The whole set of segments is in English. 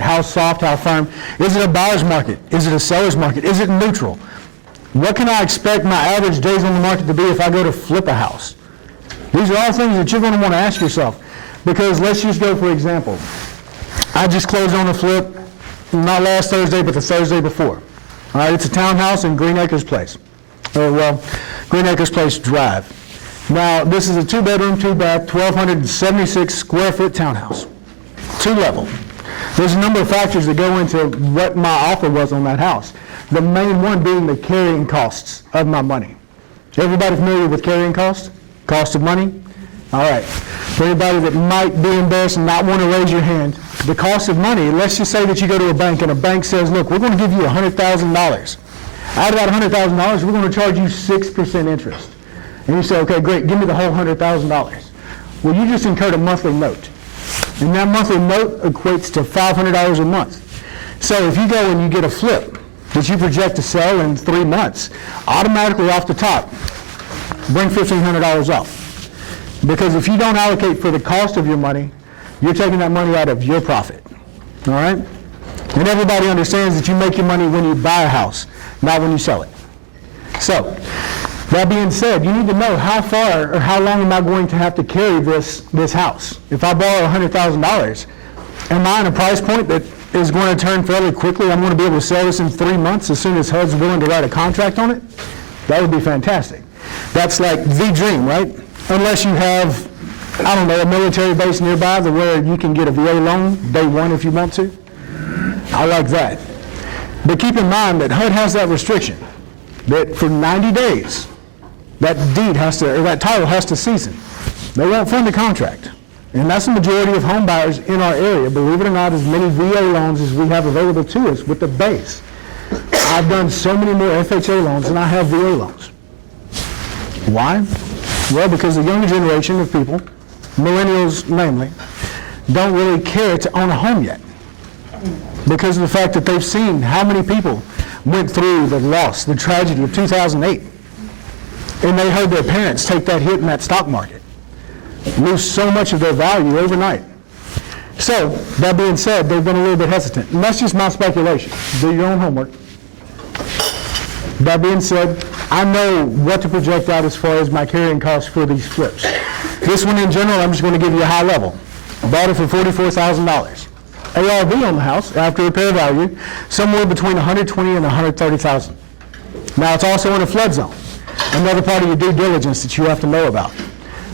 How soft, how firm? Is it a buyer's market? Is it a seller's market? Is it neutral? What can I expect my average days on the market to be if I go to flip a house? These are all things that you're going to want to ask yourself. Because let's just go for example. I just closed on a flip, not last Thursday, but the Thursday before. All right, it's a townhouse in Green Acres Place. Green Acres Place Drive. Now, this is a 2-bedroom, 2-bath, 1,276 square foot townhouse. 2-level. There's a number of factors that go into what my offer was on that house. The main one being the carrying costs of my money. Everybody familiar with carrying costs? Cost of money? All right. For anybody that might be embarrassed and not want to raise your hand, the cost of money, let's just say that you go to a bank and a bank says, look, we're going to give you $100,000. Out of that $100,000, we're going to charge you 6% interest. And you say, okay, great, give me the whole $100,000. Well, you just incurred a monthly note. And that monthly note equates to $500 a month. So if you go and you get a flip that you project to sell in 3 months, automatically off the top, bring $1,500 off. Because if you don't allocate for the cost of your money, you're taking that money out of your profit. All right? And everybody understands that you make your money when you buy a house, not when you sell it. So, that being said, you need to know how far or how long am I going to have to carry this house. If I borrow $100,000, am I in a price point that is going to turn fairly quickly? I'm going to be able to sell this in 3 months as soon as HUD's willing to write a contract on it? That would be fantastic. That's like the dream, right? Unless you have, I don't know, a military base nearby where you can get a VA loan day one if you want to. I like that. But keep in mind that HUD has that restriction, that for 90 days, that deed has to, or that title has to season. They won't fund the contract. And that's the majority of home buyers in our area. Believe it or not, as many VA loans as we have available to us with the base. I've done so many more FHA loans than I have VA loans. Why? Well, because the younger generation of people, millennials namely, don't really care to own a home yet. Because of the fact that they've seen how many people went through the loss, the tragedy of 2008. And they heard their parents take that hit in that stock market, lose so much of their value overnight. So, that being said, they've been a little bit hesitant. And that's just my speculation. Do your own homework. That being said, I know what to project out as far as my carrying costs for these flips. This one in general, I'm just going to give you a high level. I bought it for $44,000. ARV on the house, after repair value, somewhere between $120,000 and $130,000. Now, it's also in a flood zone. Another part of your due diligence that you have to know about.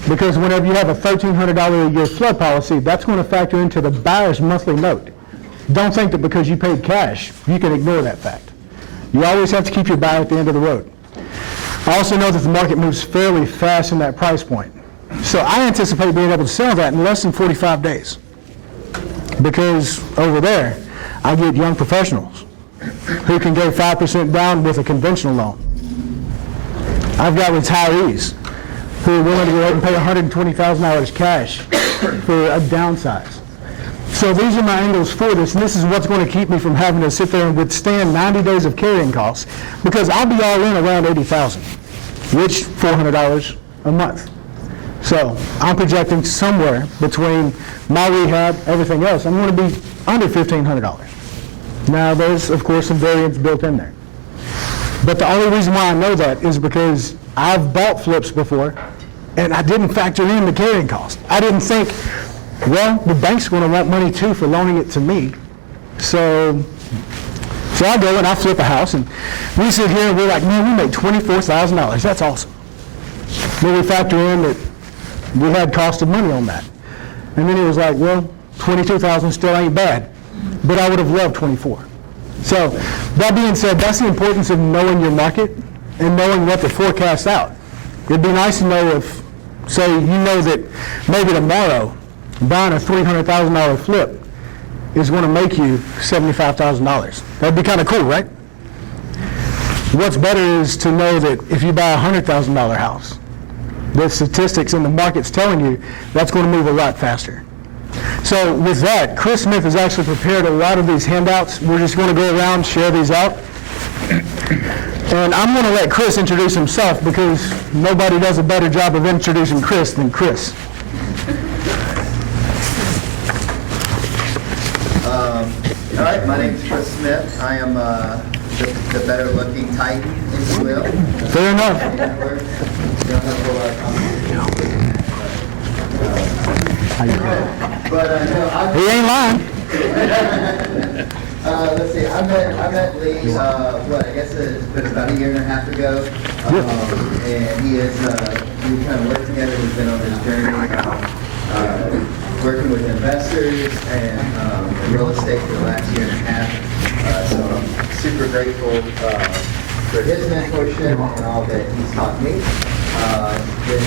Because whenever you have a $1,300 a year flood policy, that's going to factor into the buyer's monthly note. Don't think that because you paid cash, you can ignore that fact. You always have to keep your buyer at the end of the road. I also know that the market moves fairly fast in that price point. So I anticipate being able to sell that in less than 45 days. Because over there, I get young professionals who can go 5% down with a conventional loan. I've got retirees who are willing to go ahead and pay $120,000 cash for a downsize. So these are my angles for this, and this is what's going to keep me from having to sit there and withstand 90 days of carrying costs, because I'll be all in around $80,000, which $400 a month. So I'm projecting somewhere between my rehab, everything else, I'm going to be under $1,500. Now there's, of course, some variance built in there. But the only reason why I know that is because I've bought flips before, and I didn't factor in the carrying cost. I didn't think, well, the bank's going to want money too for loaning it to me. So I go and I flip a house, and we sit here and we're like, man, we made $24,000. That's awesome. Then we factor in that we had cost of money on that. And then it was like, well, $22,000 still ain't bad, but I would have loved 24. So that being said, that's the importance of knowing your market and knowing what to forecast out. It'd be nice to know if, say, you know that maybe tomorrow buying a $300,000 flip is going to make you $75,000. That'd be kind of cool, right? What's better is to know that if you buy a $100,000 house, the statistics in the market's telling you that's going to move a lot faster. So with that, Chris Smith has actually prepared a lot of these handouts. We're just going to go around, share these out. And I'm going to let Chris introduce himself, because nobody does a better job of introducing Chris than Chris. All right, my name's Chris Smith. I am the better-looking Titan, if you will. Fair enough. And we're- we don't have a whole lot of competition. But no, He ain't lying. let's see. I met Lee. I guess it's been about a year and a half ago. And he is. We kind of worked together. We've been on this journey working with investors and real estate for the last year and a half. So I'm super grateful for his mentorship and all that he's taught me. It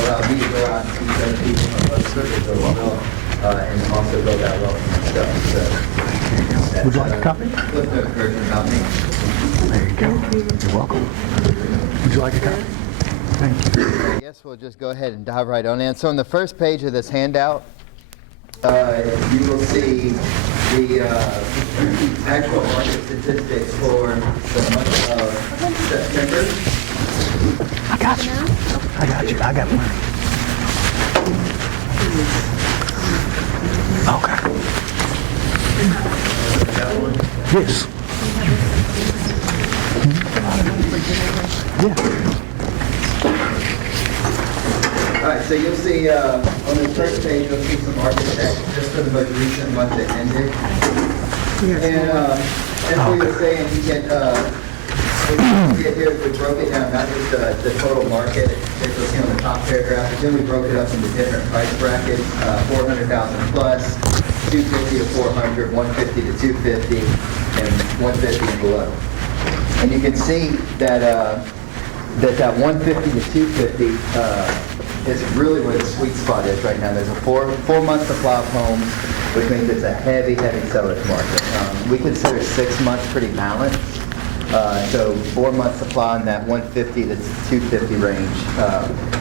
allowed me to go out and teach other people from other circles as well, and also build that wealth myself. So that's, Would you like a copy? Flip note version about me. There you go. You're welcome. Would you like a copy? Thank you. I guess we'll just go ahead and dive right on in. So on the first page of this handout, you will see the actual market statistics for the month of September. I got you. I got you. I got plenty. Okay. Yes. Yeah. All right, so you'll see on the first page, you'll see some market data just for the most recent month that ended. And as we were saying, you get here, we broke it down, not just the total market, as you'll see on the top paragraph, but then we broke it up into different price brackets, 400,000 plus, 250 to 400, 150 to 250, and 150 and below. And you can see that that 150 to 250 is really where the sweet spot is right now. There's a four-month supply of homes, which means it's a heavy seller's market. We consider 6 months pretty balanced. So 4-month supply in that 150 to 250 range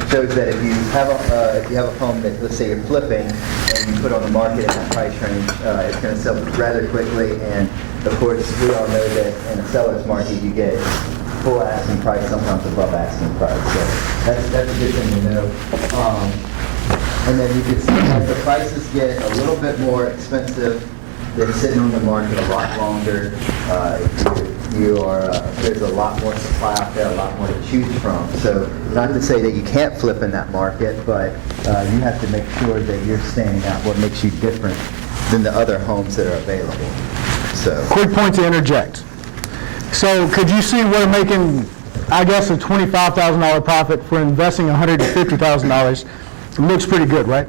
shows that if you have a home that, let's say you're flipping and you put on the market in that price range, it's going to sell rather quickly. And of course, we all know that in a seller's market, you get full asking price, sometimes above asking price. So that's a good thing to know. And then you can see as the prices get a little bit more expensive, they're sitting on the market a lot longer. There's a lot more supply out there, a lot more to choose from. So not to say that you can't flip in that market, but you have to make sure that you're standing out what makes you different than the other homes that are available. So Quick point to interject. So could you see we're making, I guess, a $25,000 profit for investing $150,000? It looks pretty good, right?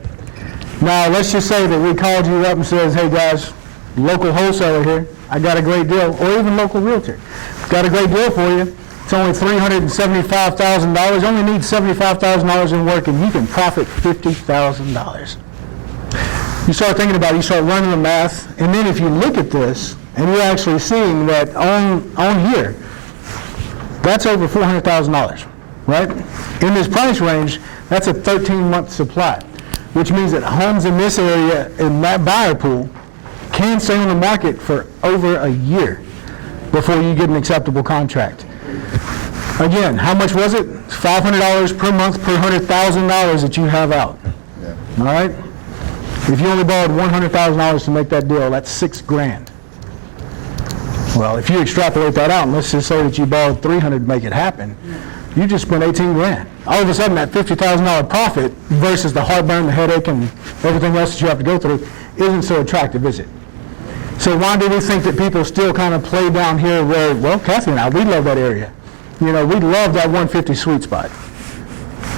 Now, let's just say that we called you up and says, hey guys, local wholesaler here, I got a great deal, or even local realtor, got a great deal for you. It's only $375,000, only need $75,000 in work, and you can profit $50,000. You start thinking about it, you start running the math, and then if you look at this, and you're actually seeing that on here, that's over $400,000, right? In this price range, that's a 13-month supply, which means that homes in this area, in that buyer pool, can stay on the market for over a year before you get an acceptable contract. Again, how much was it? $500 per month per $100,000 that you have out. yeah. All right? If you only borrowed $100,000 to make that deal, that's $6,000. Well, if you extrapolate that out, and let's just say that you borrowed $300 to make it happen, you just spent $18,000. All of a sudden, that $50,000 profit versus the heartburn, the headache, and everything else that you have to go through isn't so attractive, is it? So why do we think that people still kind of play down here where, well, Kathy and I, we love that area. You know, we love that 150 sweet spot.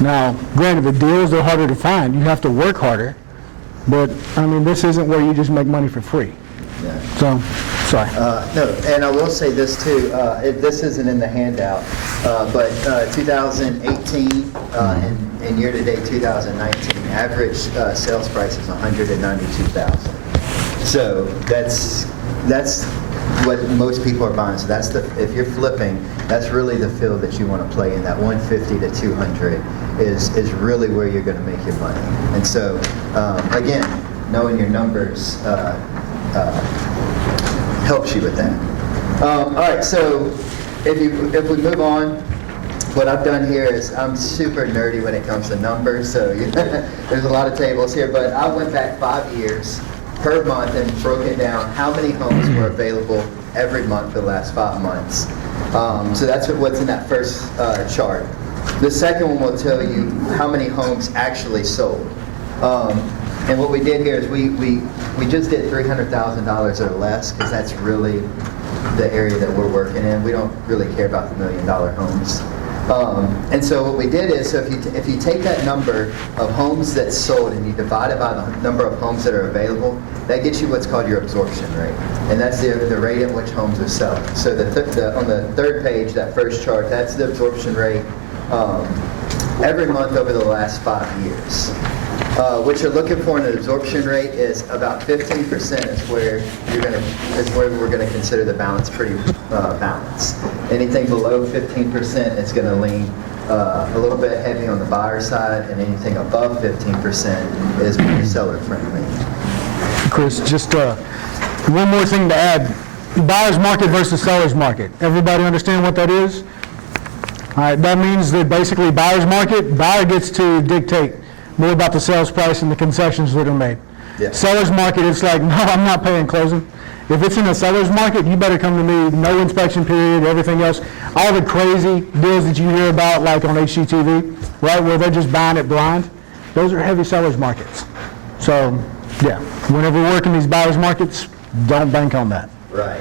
Now, granted, the deals are harder to find. You have to work harder. But, I mean, this isn't where you just make money for free. Yeah. So, sorry. No, and I will say this too, this isn't in the handout, but 2018 and year-to-date 2019, average sales price is $192,000. So that's what most people are buying. So that's if you're flipping, that's really the field that you want to play in. That 150 to 200 is really where you're going to make your money. And so again, knowing your numbers helps you with that. All right, so if we move on, what I've done here is I'm super nerdy when it comes to numbers. So there's a lot of tables here, but I went back 5 years per month and broke it down how many homes were available every month for the last 5 months. So that's what's in that first chart. The second one will tell you how many homes actually sold. And what we did here is we just did $300,000 or less because that's really the area that we're working in. We don't really care about the $1 million homes. And so what we did is, so if you take that number of homes that sold and you divide it by the number of homes that are available, that gets you what's called your absorption rate. And that's the rate at which homes are selling. So on the third page, that first chart, that's the absorption rate every month over the last 5 years. What you're looking for in an absorption rate is about 15% is where we're gonna consider the balance pretty balanced. Anything below 15% is gonna lean a little bit heavy on the buyer side, and anything above 15% is pretty seller friendly. Chris, just one more thing to add. Buyer's market versus seller's market. Everybody understand what that is? All right, that means that basically buyer's market, buyer gets to dictate more about the sales price and the concessions that are made. Yeah. Seller's market, it's like, no, I'm not paying closing. If it's in a seller's market, you better come to me, no inspection period, everything else. All the crazy deals that you hear about, like on HGTV, right, where they're just buying it blind, those are heavy seller's markets. So, yeah, whenever we work in these buyer's markets, don't bank on that. Right.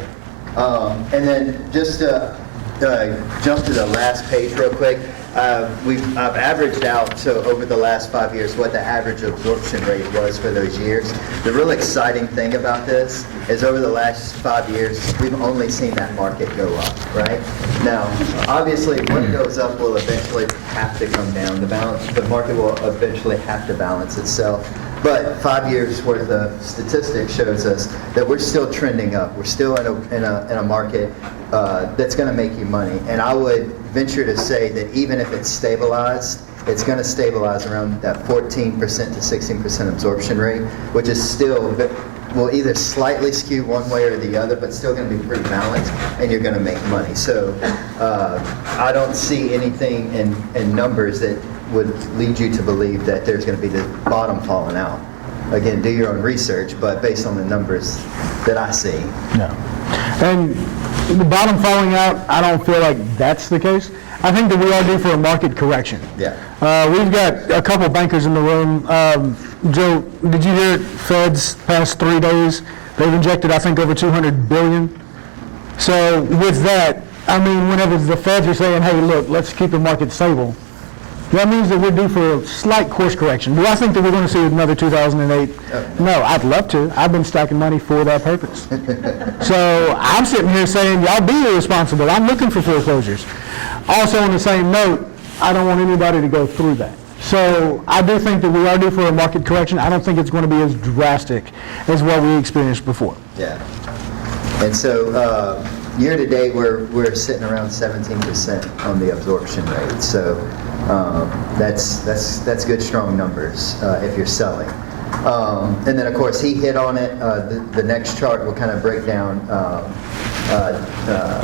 And then just jump to the last page real quick. I've averaged out, so over the last 5 years, what the average absorption rate was for those years. The real exciting thing about this is over the last 5 years, we've only seen that market go up, right? Now, obviously, what goes up will eventually have to come down. The market will eventually have to balance itself. But 5 years worth of statistics shows us that we're still trending up. We're still in a market that's going to make you money. And I would venture to say that even if it's stabilized, it's going to stabilize around that 14% to 16% absorption rate, which is still, will either slightly skew one way or the other, but still going to be pretty balanced, and you're going to make money. So I don't see anything in numbers that would lead you to believe that there's going to be the bottom falling out. Again, do your own research, but based on the numbers that I see. No. And the bottom falling out, I don't feel like that's the case. I think that we are due for a market correction. Yeah. We've got a couple bankers in the room. Joe, did you hear Fed's past 3 days? They've injected, I think, over $200 billion. So with that, I mean, whenever the Feds are saying, hey, look, let's keep the market stable, that means that we're due for a slight course correction. Do I think that we're going to see another 2008? No, I'd love to. I've been stacking money for that purpose. So I'm sitting here saying, y'all be irresponsible. I'm looking for foreclosures. Also on the same note, I don't want anybody to go through that. So I do think that we are due for a market correction. I don't think it's going to be as drastic as what we experienced before. Yeah. And so year to date, we're sitting around 17% on the absorption rate. So that's good, strong numbers if you're selling. And then, of course, he hit on it. The next chart will kind of break down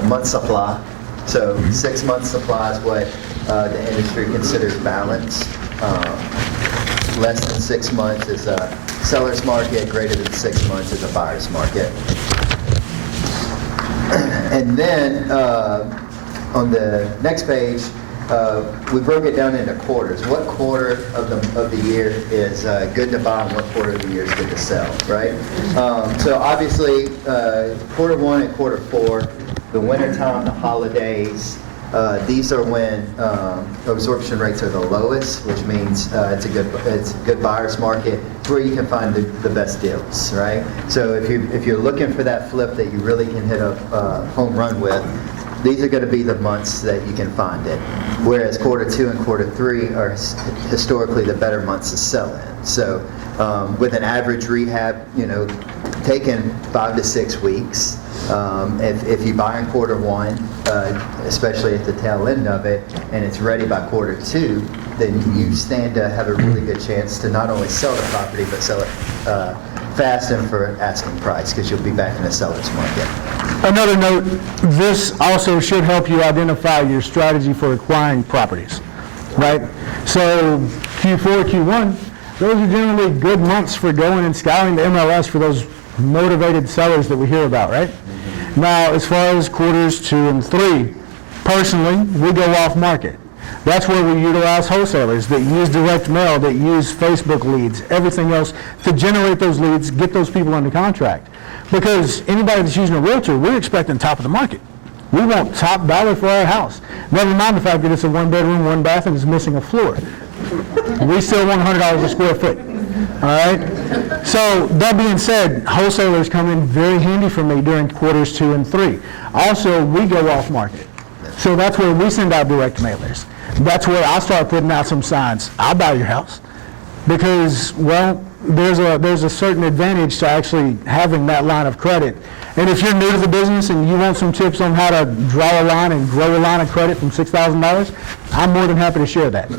month supply. So 6 months supply is what the industry considers balanced. Less than 6 months is a seller's market. Greater than 6 months is a buyer's market. And then on the next page, we broke it down into quarters. What quarter of the year is good to buy, and what quarter of the year is good to sell, right? So obviously, quarter 1 and quarter 4, the wintertime, the holidays, these are when absorption rates are the lowest, which means it's a good buyer's market. It's where you can find the best deals, right? So if you're looking for that flip that you really can hit a home run with, these are going to be the months that you can find it. Whereas quarter 2 and quarter 3 are historically the better months to sell in. So with an average rehab, taking 5 to 6 weeks. If you buy in quarter 1, especially at the tail end of it, and it's ready by quarter 2, then you stand to have a really good chance to not only sell the property, but sell it fast and for asking price, because you'll be back in the seller's market. Another note, this also should help you identify your strategy for acquiring properties, right? So Q4, Q1, those are generally good months for going and scouring the MLS for those motivated sellers that we hear about, right? Now, as far as quarters 2 and 3, personally, we go off market. That's where we utilize wholesalers that use direct mail, that use Facebook leads, everything else to generate those leads, get those people under contract. Because anybody that's using a realtor, we're expecting top of the market. We want top dollar for our house. Never mind the fact that it's a 1-bedroom, 1 bath, and it's missing a floor. We still want $100 a square foot. All right? So that being said, wholesalers come in very handy for me during quarters 2 and 3. Also, we go off market. So that's where we send out direct mailers. That's where I start putting out some signs. I'll buy your house. Because, well, there's a certain advantage to actually having that line of credit. And if you're new to the business and you want some tips on how to draw a line and grow a line of credit from $6,000, I'm more than happy to share that.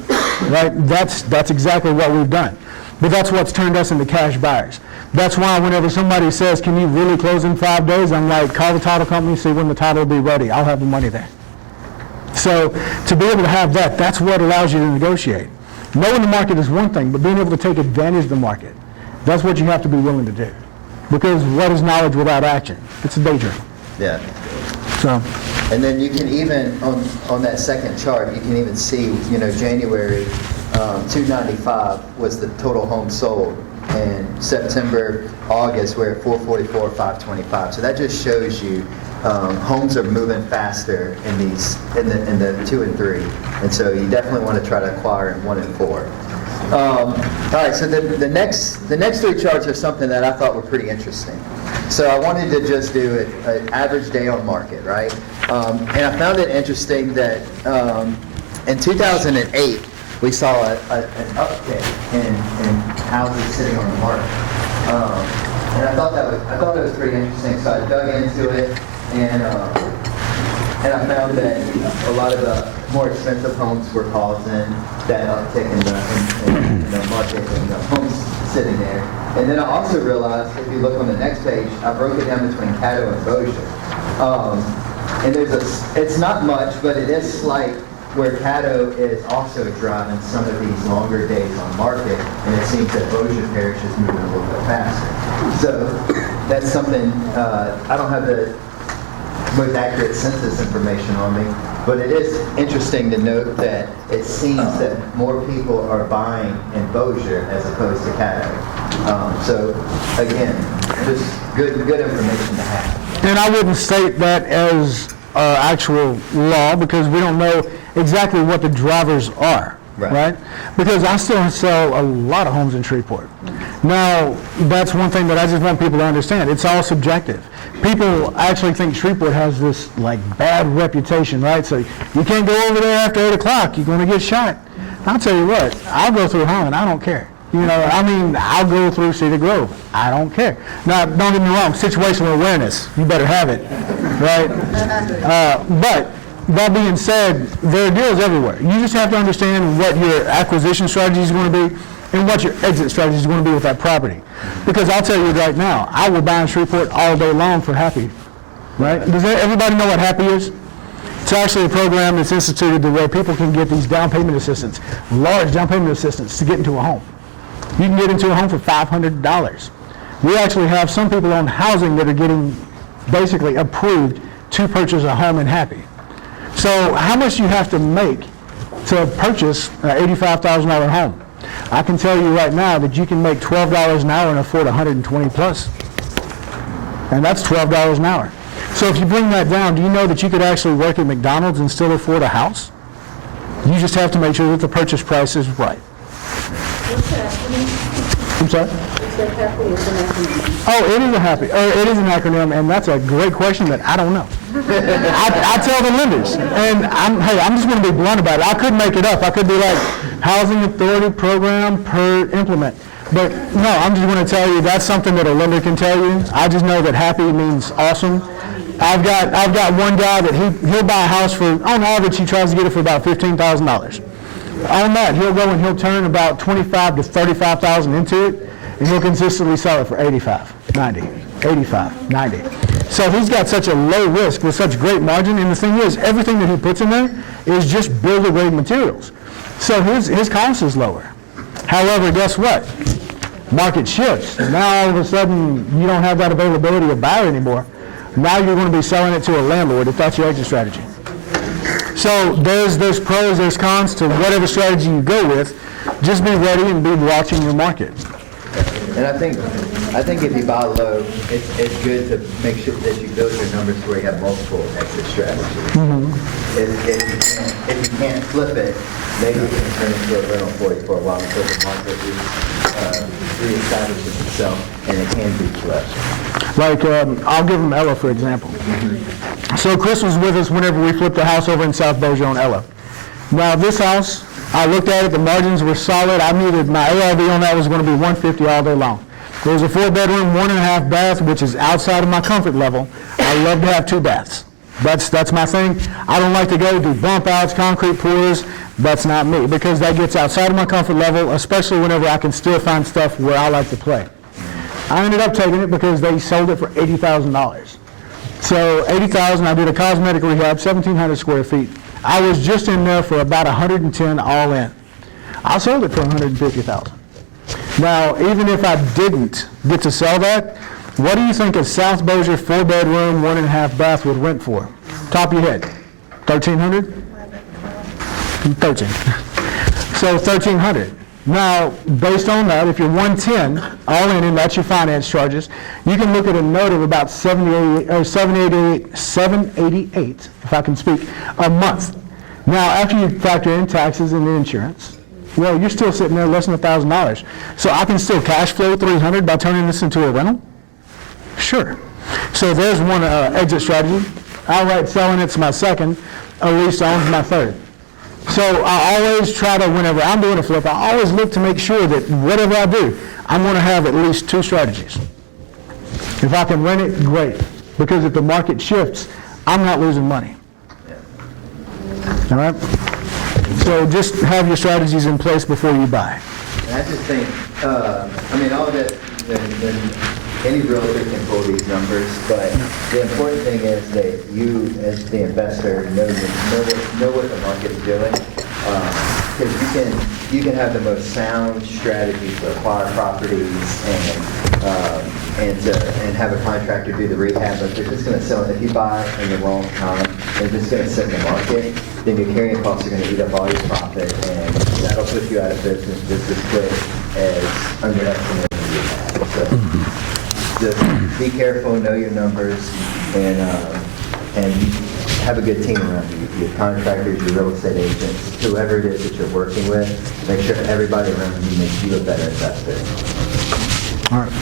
Right? That's exactly what we've done. But that's what's turned us into cash buyers. That's why whenever somebody says, can you really close in 5 days? I'm like, call the title company, see when the title will be ready. I'll have the money there. So to be able to have that, that's what allows you to negotiate. Knowing the market is one thing, but being able to take advantage of the market, that's what you have to be willing to do. Because what is knowledge without action? It's a daydream. Yeah. So, And then you can even, on that second chart, you can even see, January 295 was the total homes sold. And September, August, we're at 444, 525. So that just shows you homes are moving faster in the 2 and 3. And so you definitely want to try to acquire in 1 and 4. All right, so the next 3 charts are something that I thought were pretty interesting. So I wanted to just do an average day on market, right? And I found it interesting that in 2008, we saw an uptick in houses sitting on the market. And I thought it was pretty interesting, so I dug into it, and I found that a lot of the more expensive homes were causing that uptick in the market and the homes sitting there. And then I also realized, if you look on the next page, I broke it down between Caddo and Bossier. And it's not much, but it is slight, where Caddo is also driving some of these longer days on market, and it seems that Bossier Parish is moving a little bit faster. So that's something, I don't have the most accurate census information on me, but it is interesting to note that it seems that more people are buying in Bossier as opposed to Caddo. So again, just good information to have. and I wouldn't state that as actual law because we don't know exactly what the drivers are, right? Because I still sell a lot of homes in Shreveport. Now, that's one thing that I just want people to understand. It's all subjective. People actually think Shreveport has this like bad reputation, right? So you can't go over there after 8 o'clock. You're going to get shot. I'll tell you what, I'll go through Holland. I don't care. I'll go through Cedar Grove. I don't care. Now, don't get me wrong, situational awareness, you better have it, right? But that being said, there are deals everywhere. You just have to understand what your acquisition strategy is going to be and what your exit strategy is going to be with that property. Because I'll tell you right now, I will buy in Shreveport all day long for Happy, right? Does everybody know what Happy is? It's actually a program that's instituted to where people can get these down payment assistance, large down payment assistance to get into a home. You can get into a home for $500. We actually have some people on housing that are getting basically approved to purchase a home in Happy. So how much do you have to make to purchase an $85,000 home? I can tell you right now that you can make $12 an hour and afford 120 plus. And that's $12 an hour. So if you bring that down, do you know that you could actually work at McDonald's and still afford a house? You just have to make sure that the purchase price is right. What's that acronym? I'm sorry? What's that Happy is an acronym? Oh, it is an acronym, and that's a great question that I don't know. I tell the lenders, and I'm just going to be blunt about it. I could make it up. I could be like Housing Authority Program per implement. But no, I'm just going to tell you that's something that a lender can tell you. I just know that happy means awesome. I've got one guy that he'll buy a house for, on average, he tries to get it for about $15,000. On that, he'll go and he'll turn about $25,000 to $35,000 into it, and he'll consistently sell it for $85,000, $90,000, $85,000, $90,000. So he's got such a low risk with such great margin, and the thing is, everything that he puts in there is just builder grade materials. So his cost is lower. However, guess what? Market shifts. Now all of a sudden, you don't have that availability of buyer anymore. Now you're going to be selling it to a landlord if that's your exit strategy. So there's pros, there's cons to whatever strategy you go with. Just be ready and be watching your market. And I think if you buy low, it's good to make sure that you build your numbers where you have multiple exit strategies. If you can't flip it, maybe you can turn it into a rental for you for a while until the market reestablishes itself, and it can be flipped. Like, I'll give them Ella, for example. So Chris was with us whenever we flipped the house over in South Bossier on Ella. Now, this house, I looked at it, the margins were solid. I knew that my ARV on that was going to be 150 all day long. It was a 4-bedroom, 1.5 bath, which is outside of my comfort level. I love to have 2 baths. That's my thing. I don't like to go do bump outs, concrete pours. That's not me, because that gets outside of my comfort level, especially whenever I can still find stuff where I like to play. I ended up taking it because they sold it for $80,000. So $80,000, I did a cosmetic rehab, 1,700 square feet. I was just in there for about 110 all in. I sold it for $150,000. Now, even if I didn't get to sell that, what do you think a South Bossier 4-bedroom, 1.5 bath would rent for? Top of your head, 1,300? 13. So 1,300. Now, based on that, if you're 110 all in, and that's your finance charges, you can look at a note of about 788, if I can speak, a month. Now, after you factor in taxes and the insurance, well, you're still sitting there less than $1,000. So I can still cash flow 300 by turning this into a rental? Sure. So there's one exit strategy. Outright selling it's my second. A lease owns my third. So I always try to, whenever I'm doing a flip, I always look to make sure that whatever I do, I'm going to have at least 2 strategies. If I can rent it, great. Because if the market shifts, I'm not losing money. All right? So just have your strategies in place before you buy. And I just think, all that, any realtor can pull these numbers, but the important thing is that you, as the investor, know what the market is doing. Because you can have the most sound strategy to acquire properties and have a contractor do the rehab, but they're just going to sell it. If you buy in the wrong time, they're just going to sit in the market, then your carrying costs are going to eat up all your profit, and that'll put you out of business just as quick as underestimating the rehab. So just be careful, know your numbers, and have a good team around you. Your contractors, your real estate agents, whoever it is that you're working with, make sure everybody around you makes you a better investor. All right.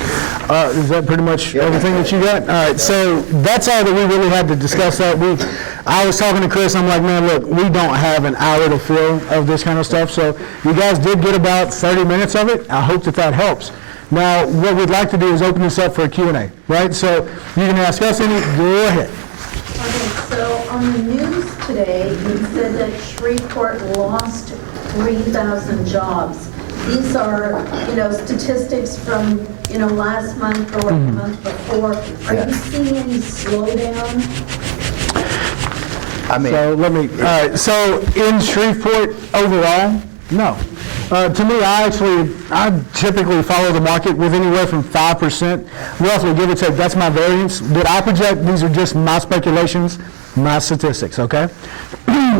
Is that pretty much everything that you got? All right. So that's all that we really had to discuss that week. I was talking to Chris. I'm like, man, look, we don't have an hour to fill of this kind of stuff. So you guys did get about 30 minutes of it. I hope that helps. Now, what we'd like to do is open this up for a Q&A, right? So you can ask us any. Go ahead. Okay, so on the news today, it said that Shreveport lost 3,000 jobs. These are, statistics from, last month or the month before. Are you seeing any slowdown? So let me, all right, so in Shreveport overall, no. To me, I typically follow the market with anywhere from 5%, roughly give or take. That's my variance. Did I project? These are just my speculations, my statistics, okay?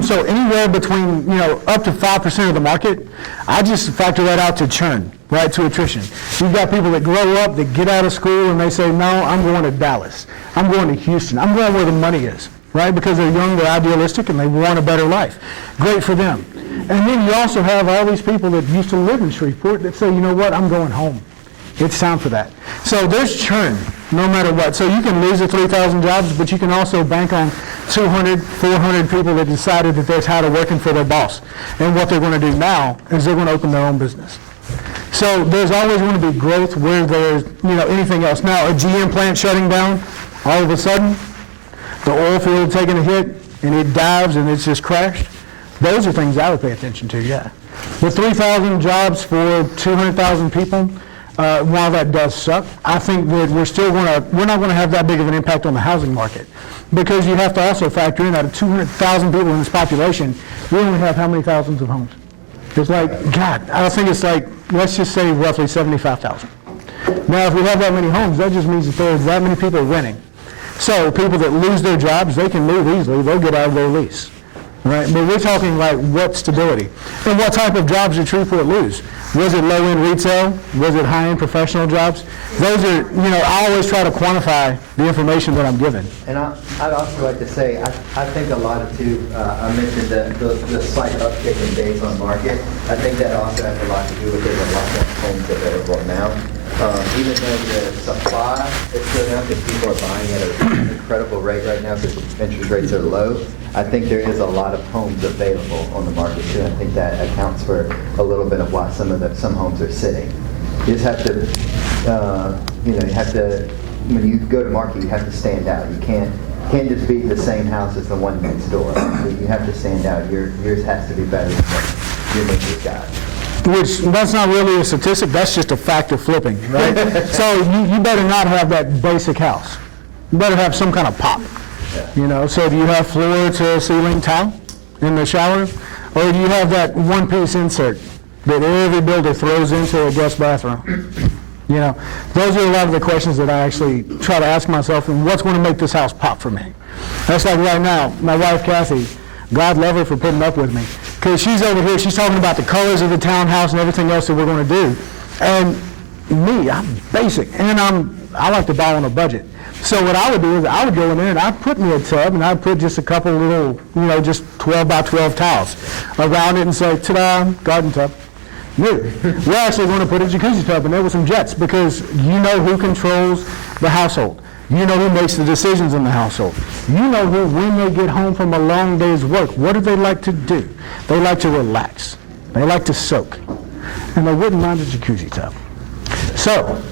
So anywhere between, up to 5% of the market, I just factor that out to churn, right, to attrition. You've got people that grow up, that get out of school, and they say, no, I'm going to Dallas. I'm going to Houston. I'm going where the money is, right, because they're young, they're idealistic, and they want a better life. Great for them. And then you also have all these people that used to live in Shreveport that say, you know what, I'm going home. It's time for that. So there's churn no matter what. So you can lose the 3,000 jobs, but you can also bank on 200, 400 people that decided that they're tired of working for their boss. And what they're going to do now is they're going to open their own business. So there's always going to be growth where there's, anything else. Now, a GM plant shutting down, all of a sudden, the oil field taking a hit, and it dives and it's just crashed. Those are things I would pay attention to, yeah. With 3,000 jobs for 200,000 people, while that does suck, I think that we're not going to have that big of an impact on the housing market, because you have to also factor in out of 200,000 people in this population, we only have how many thousands of homes? It's like, God, I think it's like, let's just say roughly 75,000. Now, if we have that many homes, that just means that there's that many people renting. So people that lose their jobs, they can move easily, they'll get out of their lease, right? But we're talking like what stability? And what type of jobs did Shreveport lose? Was it low-end retail? Was it high-end professional jobs? Those are, I always try to quantify the information that I'm given. And I'd also like to say, I think a lot of too, I mentioned the slight uptick in days on market. I think that also has a lot to do with there's a lot more homes available now. Even though the supply is good enough that people are buying at an incredible rate right now because interest rates are low, I think there is a lot of homes available on the market too. I think that accounts for a little bit of why some homes are sitting. You just have to, you have to, when you go to market, you have to stand out. You can't just be the same house as the one next door. You have to stand out. Yours has to be better than what your neighbor's got. Which, that's not really a statistic, that's just a fact of flipping, right? So you better not have that basic house. You better have some kind of pop. So do you have floor to ceiling tile in the shower? Or do you have that one-piece insert that every builder throws into a guest bathroom? Those are a lot of the questions that I actually try to ask myself, and what's going to make this house pop for me? That's like right now, my wife Kathy, God love her for putting up with me, because she's over here, she's talking about the colors of the townhouse and everything else that we're going to do. And me, I'm basic, and I like to buy on a budget. So what I would do is I would go in there and I'd put me a tub and I'd put just a couple little, just 12 by 12 tiles around it and say, ta-da, garden tub. New. We're actually going to put a jacuzzi tub in there with some jets because you know who controls the household. You know who makes the decisions in the household. You know who, when they get home from a long day's work, what do they like to do? They like to relax. They like to soak. And they wouldn't mind a jacuzzi tub. So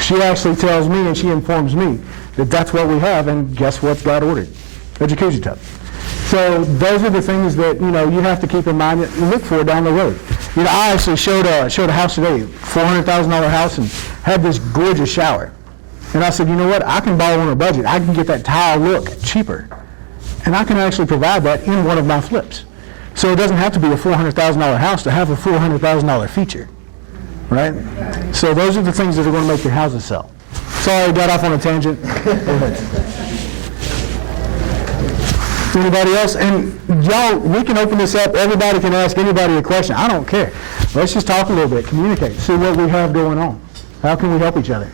she actually tells me and she informs me that that's what we have, and guess what God ordered? A jacuzzi tub. So those are the things that, you have to keep in mind and look for down the road. I actually showed a house today, $400,000 house, and had this gorgeous shower. And I said, you know what? I can borrow on a budget. I can get that tile look cheaper. And I can actually provide that in one of my flips. So it doesn't have to be a $400,000 house to have a $400,000 feature, right? So those are the things that are going to make your houses sell. Sorry, I got off on a tangent. Go ahead. Anybody else? And y'all, we can open this up. Everybody can ask anybody a question. I don't care. Let's just talk a little bit, communicate, see what we have going on. How can we help each other?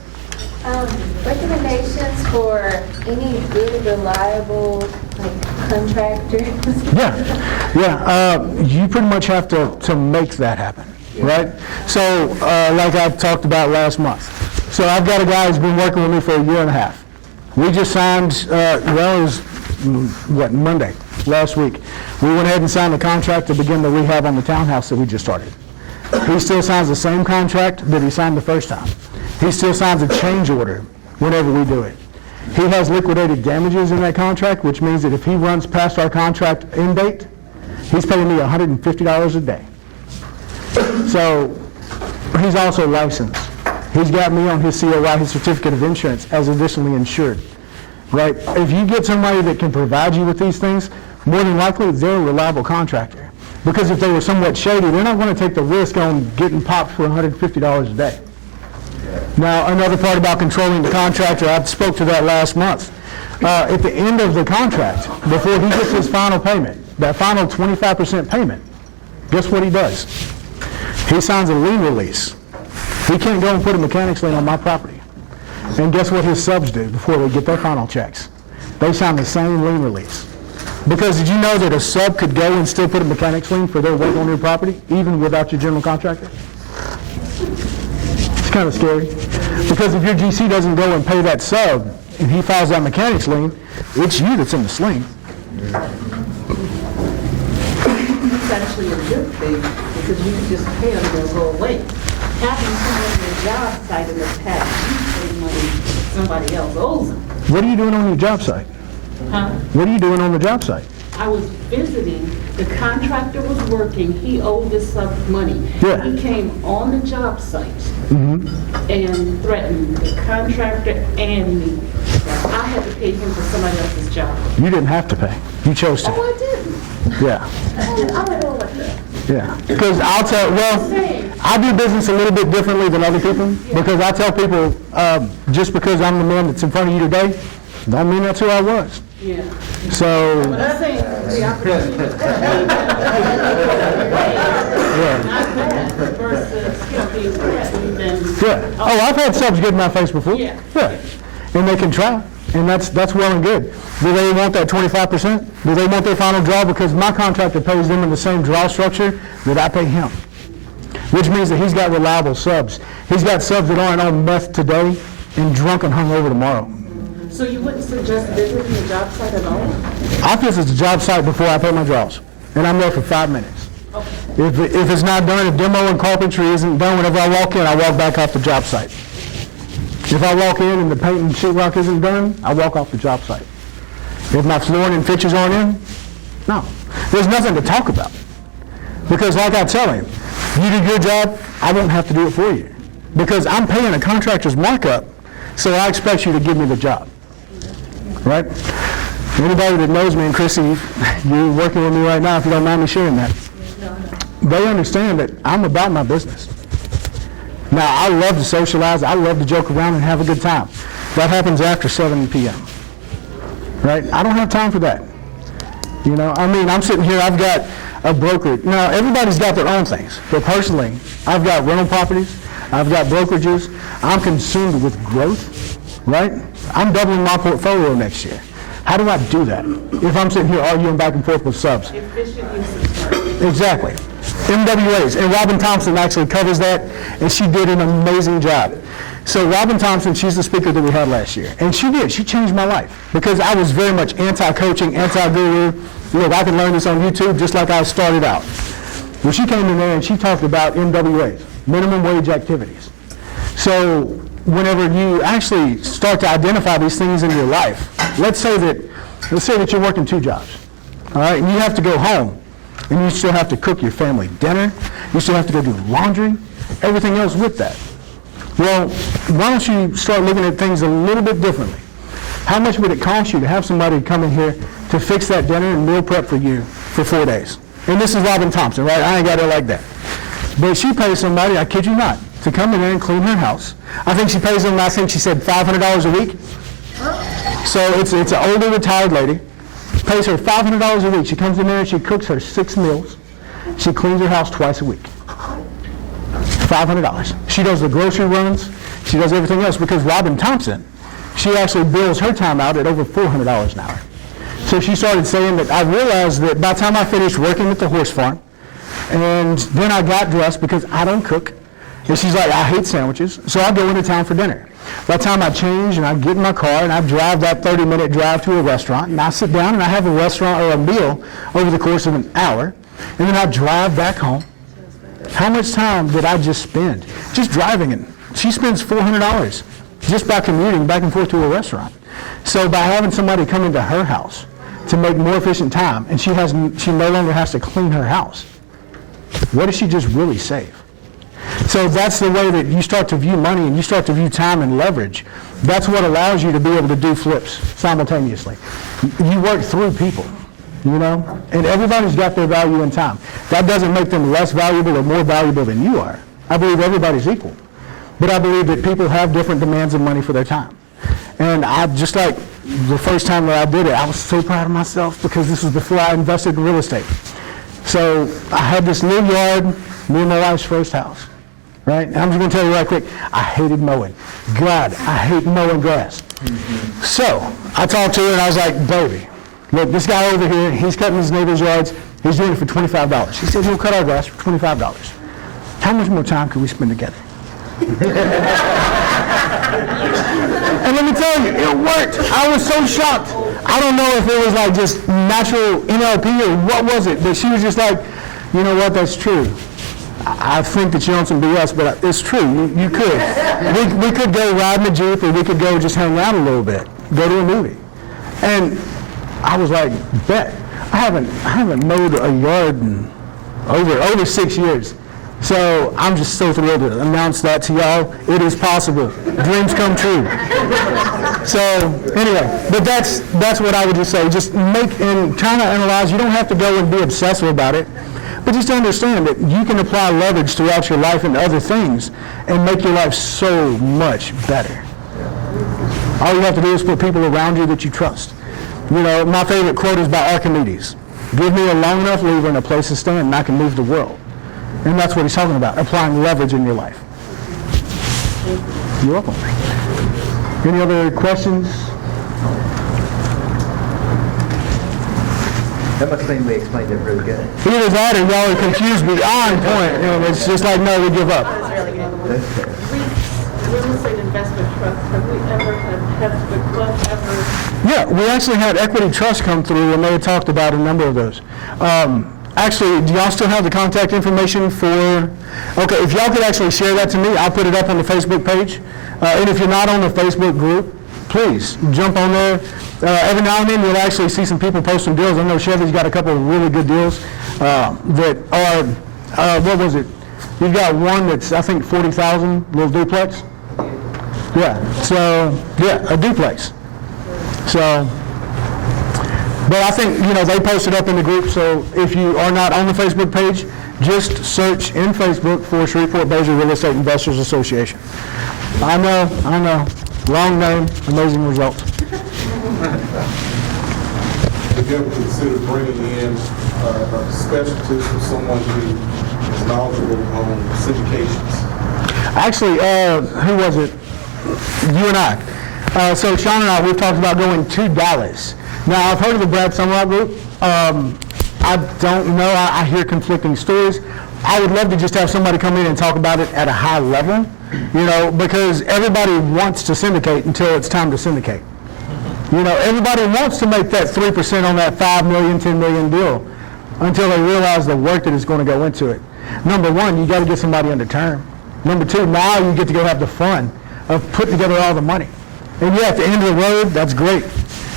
Recommendations for any good, reliable contractors? Yeah. You pretty much have to make that happen, right? So, like I talked about last month. So I've got a guy who's been working with me for a year and a half. We just signed, it was, Monday, last week. We went ahead and signed the contract to begin the rehab on the townhouse that we just started. He still signs the same contract that he signed the first time. He still signs a change order whenever we do it. He has liquidated damages in that contract, which means that if he runs past our contract end date, he's paying me $150 a day. So he's also licensed. He's got me on his COI, his certificate of insurance, as additionally insured. Right? If you get somebody that can provide you with these things, more than likely they're a reliable contractor. Because if they were somewhat shady, they're not going to take the risk on getting popped for $150 a day. Now, another part about controlling the contractor, I spoke to that last month. At the end of the contract, before he gets his final payment, that final 25% payment, guess what he does? He signs a lien release. He can't go and put a mechanics lien on my property. And guess what his subs do before they get their final checks? They sign the same lien release. Because did you know that a sub could go and still put a mechanics lien for their work on your property, even without your general contractor? It's kind of scary. Because if your GC doesn't go and pay that sub, and he files that mechanics lien, it's you that's in the sling. It's actually a good thing, because you can just pay them, they'll go away. Having someone on your job site in the past, you pay money somebody else owes them. What are you doing on your job site? Huh? What are you doing on the job site? I was visiting, the contractor was working, he owed the sub money. Yeah. He came on the job site and threatened the contractor and me. I had to pay him for somebody else's job. You didn't have to pay. You chose to. Oh, I didn't. Yeah. I don't know what that. Yeah, because I do business a little bit differently than other people, because I tell people, just because I'm the man that's in front of you today, don't mean that's who I was. Yeah. So, But I think the opportunity to versus, being threatened and. yeah. Oh, I've had subs get in my face before. Yeah. Yeah. And they can try, and that's well and good. Do they want that 25%? Do they want their final draw? Because my contractor pays them in the same draw structure that I pay him, which means that he's got reliable subs. He's got subs that aren't on meth today and drunk and hungover tomorrow. So you wouldn't suggest visiting the job site at all? I visit the job site before I pay my draws, and I'm there for 5 minutes. If it's not done, if demo and carpentry isn't done, whenever I walk in, I walk back off the job site. If I walk in and the paint and sheetrock isn't done, I walk off the job site. If my flooring and fixtures aren't in, no. There's nothing to talk about. Because like I tell him, you do your job, I won't have to do it for you. Because I'm paying a contractor's markup, so I expect you to give me the job. Right? Anybody that knows me, and Chrissy, you're working with me right now, if you don't mind me sharing that, they understand that I'm about my business. Now, I love to socialize, I love to joke around and have a good time. That happens after 7 p.m. Right? I don't have time for that. You know, I mean, I'm sitting here, I've got a brokerage. Now, everybody's got their own things, but personally, I've got rental properties, I've got brokerages, I'm consumed with growth, right? I'm doubling my portfolio next year. How do I do that if I'm sitting here arguing back and forth with subs? Efficient use of time. Exactly. MWAs, and Robin Thompson actually covers that, and she did an amazing job. So Robin Thompson, she's the speaker that we had last year, and she changed my life, because I was very much anti-coaching, anti-guru. Look, I can learn this on YouTube just like I started out. Well, she came in there and she talked about MWAs, minimum wage activities. So whenever you actually start to identify these things in your life, let's say that you're working 2 jobs, all right, and you have to go home, and you still have to cook your family dinner, you still have to go do laundry, everything else with that. Well, why don't you start looking at things a little bit differently? How much would it cost you to have somebody come in here to fix that dinner and meal prep for you for 4 days? And this is Robin Thompson, right? I ain't got it like that. But she pays somebody, I kid you not, to come in there and clean her house. I think she pays them, I think she said $500 a week. So it's an older retired lady, pays her $500 a week. She comes in there and she cooks her 6 meals. She cleans her house twice a week. $500. She does the grocery runs. She does everything else, because Robin Thompson, she actually bills her time out at over $400 an hour. So she started saying that I realized that by the time I finished working at the horse farm, and then I got dressed because I don't cook, and she's like, I hate sandwiches, so I go into town for dinner. By the time I change and I get in my car and I drive that 30-minute drive to a restaurant, and I sit down and I have a restaurant or a meal over the course of an hour, and then I drive back home. How much time did I just spend just driving it? She spends $400 just by commuting back and forth to a restaurant. So by having somebody come into her house to make more efficient time, and she no longer has to clean her house, what does she just really save? So that's the way that you start to view money, and you start to view time and leverage. That's what allows you to be able to do flips simultaneously. You work through people, you know, and everybody's got their value in time. That doesn't make them less valuable or more valuable than you are. I believe everybody's equal. But I believe that people have different demands of money for their time. And I, just like the first time that I did it, I was so proud of myself, because this was before I invested in real estate. So I had this new yard, me and my wife's first house, right? And I'm just going to tell you right quick, I hated mowing. God, I hate mowing grass. So I talked to her and I was like, baby, look, this guy over here, he's cutting his neighbor's yards. He's doing it for $25. He said he'll cut our grass for $25. How much more time could we spend together? And let me tell you, it worked. I was so shocked. I don't know if it was like just natural NLP or what was it, but she was just like, you know what, that's true. I think that you're on some BS, but it's true. You could. We could go riding a Jeep, or we could go just hang out a little bit, go to a movie. And I was like, bet. I haven't mowed a yard in over 6 years. So I'm just so thrilled to announce that to y'all. It is possible. Dreams come true. So anyway, but that's what I would just say. Just make, and trying to analyze. You don't have to go and be obsessive about it, but just understand that you can apply leverage throughout your life and other things and make your life so much better. All you have to do is put people around you that you trust. You know, my favorite quote is by Archimedes. Give me a long enough lever and a place to stand, and I can move the world. And that's what he's talking about, applying leverage in your life. You're welcome. Any other questions? That must mean we explained it really good. Either that or y'all are confused beyond point, and it's just like, no, we give up. Real estate investment trust, have we ever, have the club ever? Yeah, we actually had Equity Trust come through, and they had talked about a number of those. Actually, do y'all still have the contact information for, okay, if y'all could actually share that to me, I'll put it up on the Facebook page. And if you're not on the Facebook group, please jump on there. Every now and then you'll actually see some people post some deals. I know Chevy's got a couple of really good deals that are, what was it? You've got one that's, I think, 40,000, little duplex. Yeah, so, yeah, a duplex. So, but I think, you know, they posted up in the group, so if you are not on the Facebook page, just search in Facebook for Shreveport Bossier Real Estate Investors Association. I know, wrong name, amazing result. Have you ever considered bringing in a specialist or someone who is knowledgeable on syndications? Actually, who was it? You and I. So Sean and I, we've talked about going to Dallas. Now, I've heard of the Brad Summerall group. I don't know. I hear conflicting stories. I would love to just have somebody come in and talk about it at a high level, you know, because everybody wants to syndicate until it's time to syndicate. You know, everybody wants to make that 3% on that $5 million, $10 million deal until they realize the work that is going to go into it. Number one, you got to get somebody under term. Number two, now you get to go have the fun of putting together all the money. And yeah, at the end of the road, that's great.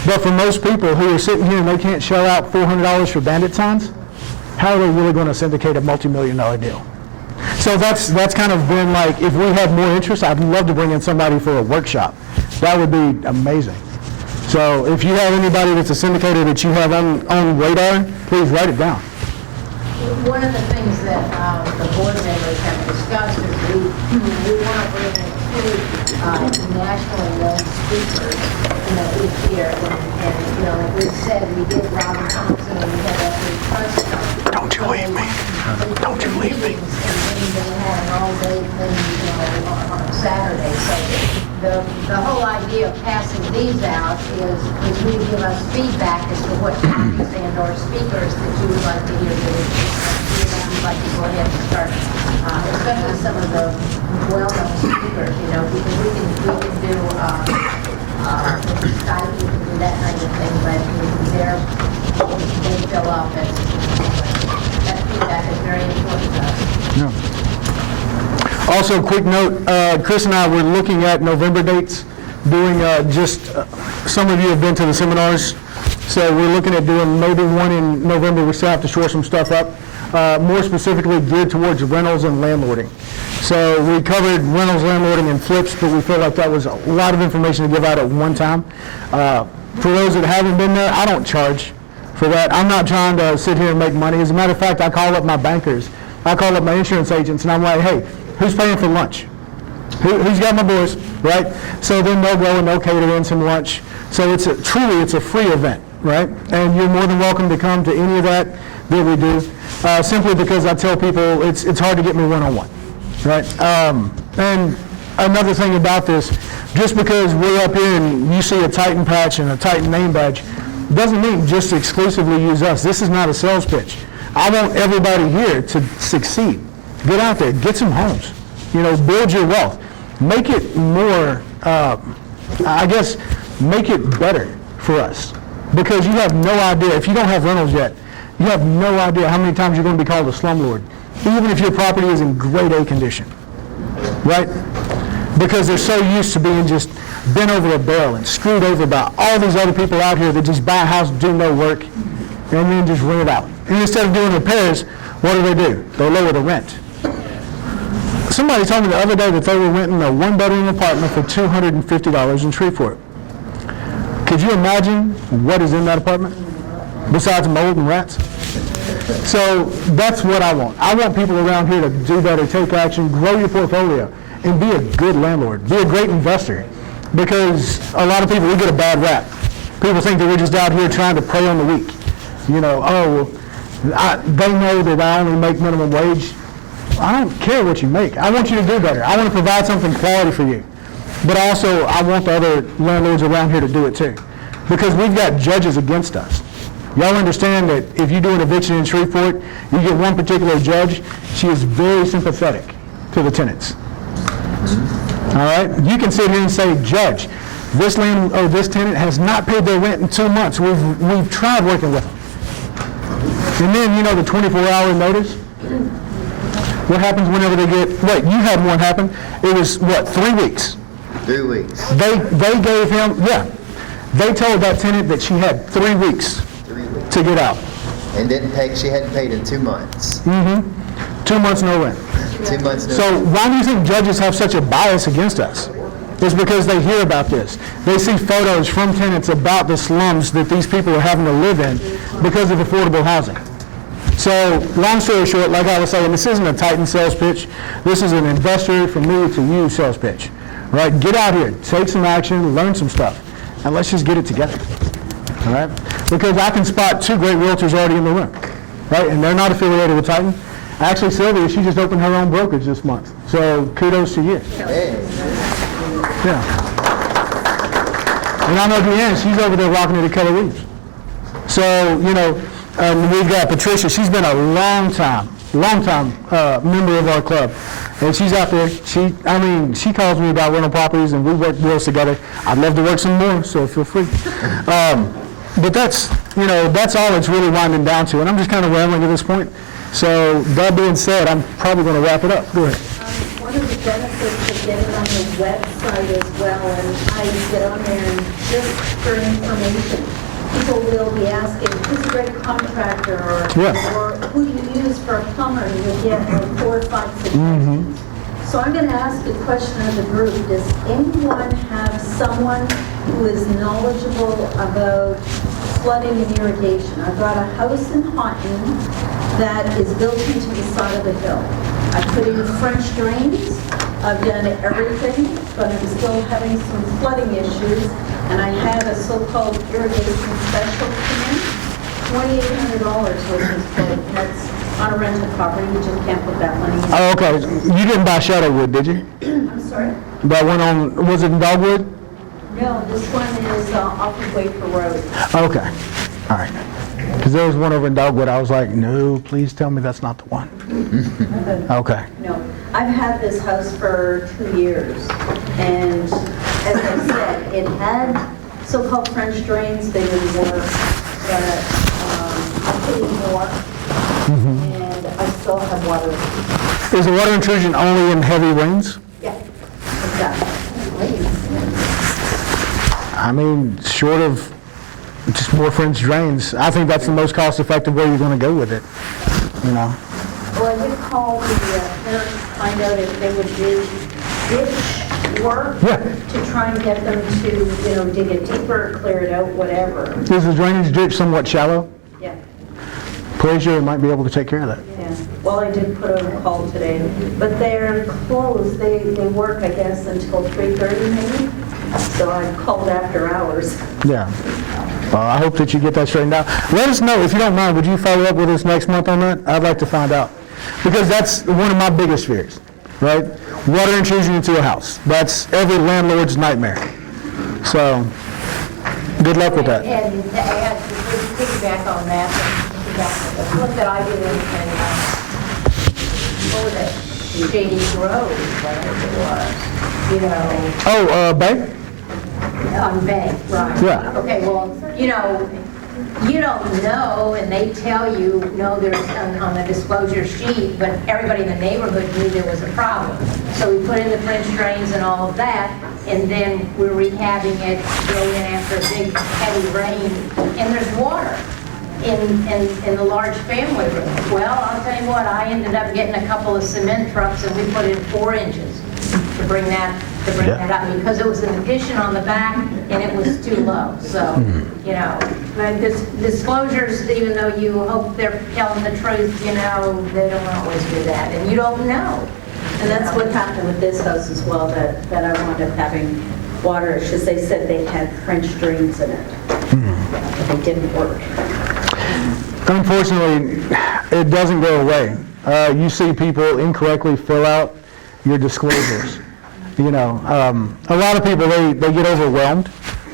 But for most people who are sitting here and they can't shell out $400 for bandit signs, how are they really going to syndicate a multi-million-dollar deal? So that's kind of been like, if we have more interest, I'd love to bring in somebody for a workshop. That would be amazing. So if you have anybody that's a syndicator that you have on radar, please write it down. One of the things that the board members have discussed is we want to bring in two nationally known speakers, each year. And like we said, we did Robin Thompson and we had Equity Trust. Don't you leave me. Don't you leave me. And then they had an all-day thing, on Saturday. So the whole idea of passing these out is you give us feedback as to what topics and or speakers that you would like to hear. You'd like to go ahead and start, especially some of the well-known speakers, because we can do Skype, we can do that kind of thing, but they fill up as that feedback is very important to us. Yeah. Also, quick note, Chris and I were looking at November dates, doing some of you have been to the seminars, so we're looking at doing maybe one in November. We still have to shore some stuff up, more specifically geared towards rentals and landlording. So we covered rentals, landlording, and flips, but we feel like that was a lot of information to give out at one time. For those that haven't been there, I don't charge for that. I'm not trying to sit here and make money. As a matter of fact, I call up my bankers. I call up my insurance agents, and I'm like, hey, who's paying for lunch? Who's got my boys, right? So then they'll go and they'll cater in some lunch. So it's a free event, right? And you're more than welcome to come to any of that we do, simply because I tell people it's hard to get me one-on-one, right? And another thing about this, just because we're up here and you see a Titan patch and a Titan name badge, doesn't mean just exclusively use us. This is not a sales pitch. I want everybody here to succeed. Get out there, get some homes, build your wealth. Make it more, make it better for us. Because you have no idea, if you don't have rentals yet, you have no idea how many times you're going to be called a slumlord, even if your property is in grade A condition, right? Because they're so used to being just bent over a barrel and screwed over by all these other people out here that just buy a house, do no work, and then just rent it out. And instead of doing repairs, what do? They lower the rent. Somebody told me the other day that they were renting a one-bedroom apartment for $250 in Shreveport. Could you imagine what is in that apartment besides mold and rats? So that's what I want. I want people around here to do better, take action, grow your portfolio, and be a good landlord. Be a great investor. Because a lot of people, we get a bad rap. People think that we're just out here trying to prey on the weak. You know, oh, well, they know that I only make minimum wage. I don't care what you make. I want you to do better. I want to provide something quality for you. But also, I want the other landlords around here to do it too. Because we've got judges against us. Y'all understand that if you do an eviction in Shreveport, you get one particular judge, she is very sympathetic to the tenants. All right? You can sit here and say, Judge, this tenant has not paid their rent in 2 months. We've tried working with them. And then, you know, the 24-hour notice? What happens whenever they get, wait, you had one happen. It was, what, 3 weeks? 3 weeks. They gave him, they told that tenant that she had 3 weeks 3 weeks. to get out. And she hadn't paid in 2 months. 2 months no rent. 2 months. No. So why do you think judges have such a bias against us? It's because they hear about this. They see photos from tenants about the slums that these people are having to live in because of affordable housing. So long story short, like I was saying, this isn't a Titan sales pitch. This is an investor from me to you sales pitch. Right? Get out here, take some action, learn some stuff, and let's just get it together. All right? Because I can spot 2 great realtors already in the room, right? And they're not affiliated with Titan. Actually, Sylvia, she just opened her own brokerage this month. So kudos to you. Hey. Yeah. And I know Deanne, she's over there rocking it at Keller Williams. So, you know, we've got Patricia. She's been a long time member of our club. And she's out there. She calls me about rental properties, and we work deals together. I'd love to work some more, so feel free. But that's all it's really winding down to. And I'm just kind of rambling at this point. So that being said, I'm probably going to wrap it up. Go ahead. One of the benefits of getting on the website as well, and I get on there and just for information, people will be asking, who's a great contractor, or who do you use for a plumber, and you get 4 or 5 suggestions. So I'm going to ask a question of the group. Does anyone have someone who is knowledgeable about flooding and irrigation? I've got a house in Houghton that is built into the side of the hill. I put in French drains. I've done everything, but I'm still having some flooding issues, and I had a so-called irrigation special come in. $2,800 was his quote, and that's on a rental property. You just can't put that money in. Oh, okay. You didn't buy Shadowwood, did you? I'm sorry? That one on, was it in Dogwood? No, this one is off of Wafer Road. Okay. All right. Because there was one over in Dogwood. I was like, no, please tell me that's not the one. Okay. No, I've had this house for 2 years, and as I said, it had so-called French drains. They didn't work, but I put in more, and I still have water. Is the water intrusion only in heavy rains? Yeah, exactly. I mean, short of just more French drains, I think that's the most cost-effective way you're going to go with it. You know. Well, I did call the parents to find out if they would do ditch work to try and get them to, dig it deeper, clear it out, whatever. Is the drainage ditch somewhat shallow? Yeah. Glacier might be able to take care of that. Yeah, well, I did put out a call today, but they're closed. They work, I guess, until 3:30 maybe. So I called after hours. Yeah. I hope that you get that straightened out. Let us know, if you don't mind, would you follow up with us next month on that? I'd like to find out. Because that's one of my biggest fears, right? Water intrusion into a house. That's every landlord's nightmare. So, good luck with that. And to add, to piggyback on that, the look that I did in, what was it, Shady Grove, whatever it was, Oh, Bay? on Bay, right. Yeah. Okay, well, you don't know, and they tell you, no, there's on the disclosure sheet, but everybody in the neighborhood knew there was a problem. So we put in the French drains and all of that, and then we're rehabbing it, go in after a big heavy rain, and there's water in the large family room. Well, I'll tell you what, I ended up getting a couple of cement trucks, and we put in 4 inches to bring that up, because it was an addition on the back and it was too low. So, you know, but disclosures, even though you hope they're telling the truth, you know, they don't always do that, and you don't know. And that's what happened with this house as well, that I wound up having water issues. They said they had French drains in it. But they didn't work. Unfortunately, it doesn't go away. You see people incorrectly fill out your disclosures. You know, a lot of people, they get overwhelmed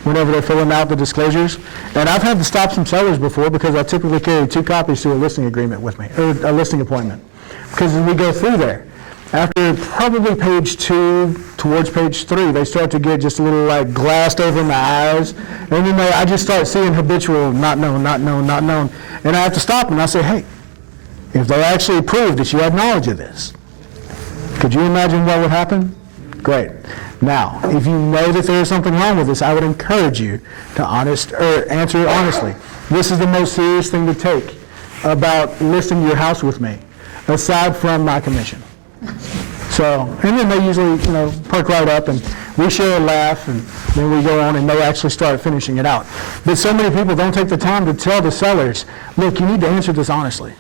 whenever they're filling out the disclosures. And I've had to stop some sellers before because I typically carry 2 copies to a listing agreement with me, or a listing appointment. Because as we go through there, after probably page 2 towards page 3, they start to get just a little like glassed over my eyes. And then I just start seeing habitual, not known, not known, not known. And I have to stop them and I say, hey, if they actually prove that you have knowledge of this, could you imagine what would happen? Great. Now, if you know that there is something wrong with this, I would encourage you to answer it honestly. This is the most serious thing to take about listing your house with me, aside from my commission. So, and then they usually, you know, perk right up and we share a laugh and then we go on and they actually start finishing it out. But so many people don't take the time to tell the sellers, look, you need to answer this honestly.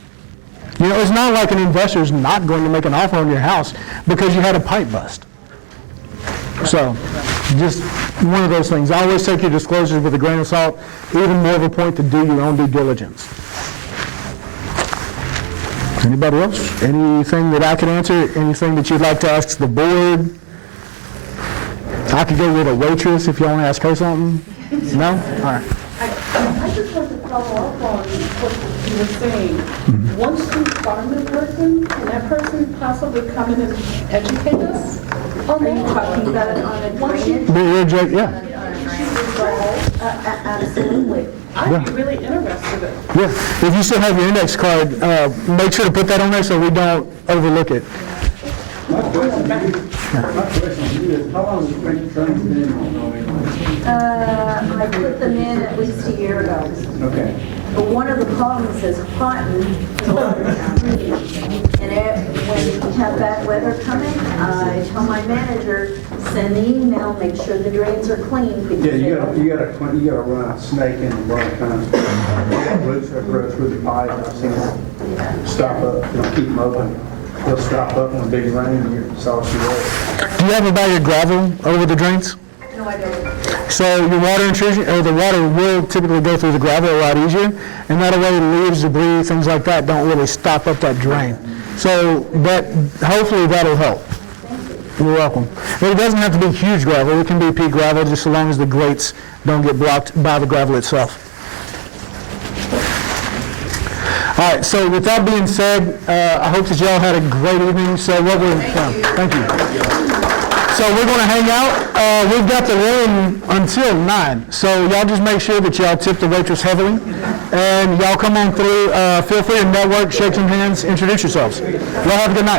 You know, it's not like an investor's not going to make an offer on your house because you had a pipe bust. So, just one of those things. I always take your disclosures with a grain of salt, even more of a point to do your own due diligence. Anybody else? Anything that I could answer? Anything that you'd like to ask the board? I could go with a waitress if you want to ask her something. No? All right. I just want to follow up on what you were saying. Once you find a person, can that person possibly come in and educate us? Are you talking about it on a drainage? Yeah. Absolutely. I'd be really interested in. Yeah. If you still have your index card, make sure to put that on there so we don't overlook it. My question to you is, how long has French drains been? I put them in at least a year ago. Okay. But one of the problems is cotton is a lot of treating. And when you have bad weather coming, I tell my manager, send the email, make sure the drains are clean. Because Yeah, they you don't- gotta run a snake in the water kind. Roots that grow through the pipe, I've seen it stop up, you know, keep them open. They'll stop up in a big rain, and you're saucy water. Do you have a bag of gravel over the drains? No, I don't. So your water intrusion, or the water will typically go through the gravel a lot easier, and that way leaves, debris, things like that don't really stop up that drain. So hopefully that'll help. You're welcome. And it doesn't have to be huge gravel. It can be pea gravel just so long as the grates don't get blocked by the gravel itself. All right, so with that being said, I hope that y'all had a great evening. So thank you. So we're going to hang out. We've got the room until 9. So y'all just make sure that y'all tip the waitress heavily. And y'all come on through. Feel free to network, shake some hands, introduce yourselves. Y'all have a good night.